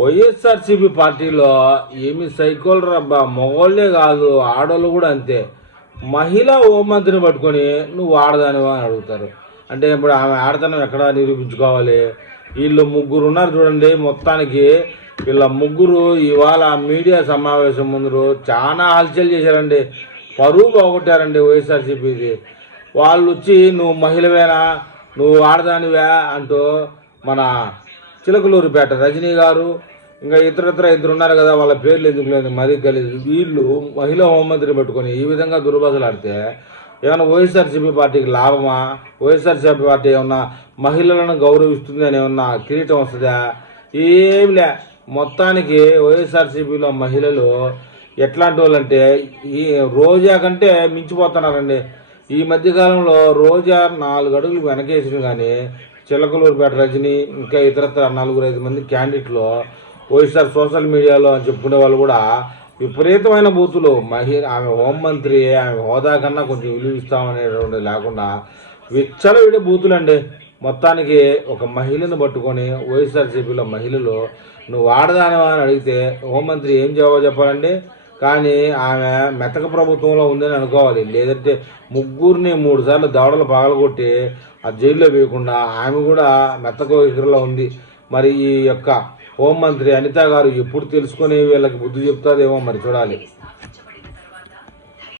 వైఎస్ఆర్సీపీ పార్టీలో ఏమి సైకోలు రబ్బా, మగోళ్ళే కాదు ఆడోళ్ళు కూడా అంతే. మహిళా హోంమంత్రిని పట్టుకొని నువ్వు ఆడదానివా అని అడుగుతారు. అంటే ఇప్పుడు ఆమె ఆడతనం ఎక్కడ నిరూపించుకోవాలి? వీళ్ళు ముగ్గురు ఉన్నారు చూడండి. మొత్తానికి వీళ్ళ ముగ్గురు ఇవాళ మీడియా సమావేశం ముందు చాలా హల్చల్ చేశారండి. పరువు పోగొట్టారండి వైఎస్ఆర్సీపీది. వాళ్ళు వచ్చి నువ్వు మహిళవేనా, నువ్వు ఆడదానివా అంటూ మన చిలకలూరిపేట రజనీ గారు ఇంకా ఇద్దరు ఉన్నారు కదా, వాళ్ళ పేర్లు ఎందుకు లేదు మరీ గలీజు. వీళ్ళు మహిళా హోంమంత్రిని పెట్టుకొని ఈ విధంగా దుర్భాషలాడితే ఏమైనా వైఎస్ఆర్సీపీ పార్టీకి లాభమా? వైఎస్ఆర్సీపీ పార్టీ ఏమన్నా మహిళలను గౌరవిస్తుంది అని ఏమన్నా కిరీటం వస్తుందా? ఏమిలే. మొత్తానికి వైఎస్ఆర్సీపీలో మహిళలు ఎట్లాంటి వాళ్ళు అంటే ఈ రోజా కంటే మించిపోతున్నారండి. ఈ మధ్యకాలంలో రోజా 4 అడుగులు వెనకేసిన కానీ చిలకలూరుపేట రజని ఇంకా ఇతరత్ర 4-5 మంది క్యాండిడేట్లు వైఎస్ఆర్ సోషల్ మీడియాలో అని చెప్పుకునే వాళ్ళు కూడా విపరీతమైన బూతులు ఆమె హోంమంత్రి, ఆమె హోదా కన్నా కొంచెం విలువ ఇస్తామనేటువంటి లేకుండా విచ్చలవిడి బూతులండి. మొత్తానికి ఒక మహిళను పట్టుకొని వైఎస్ఆర్సీపీలో మహిళలు నువ్వు ఆడదానివా అని అడిగితే హోంమంత్రి ఏం జవాబు చెప్పాలండి? కానీ ఆమె మెతక ప్రభుత్వంలో ఉందని అనుకోవాలి. లేదంటే ముగ్గురిని 3 సార్లు దవడలు పగలగొట్టి ఆ జైల్లో వేయకుండా ఆమె కూడా మెతక వైఖరిలో ఉంది. మరి ఈ యొక్క హోంమంత్రి అనిత గారు ఎప్పుడు తెలుసుకొని వీళ్ళకి బుద్ధి చెప్తాదేమో మరి చూడాలి.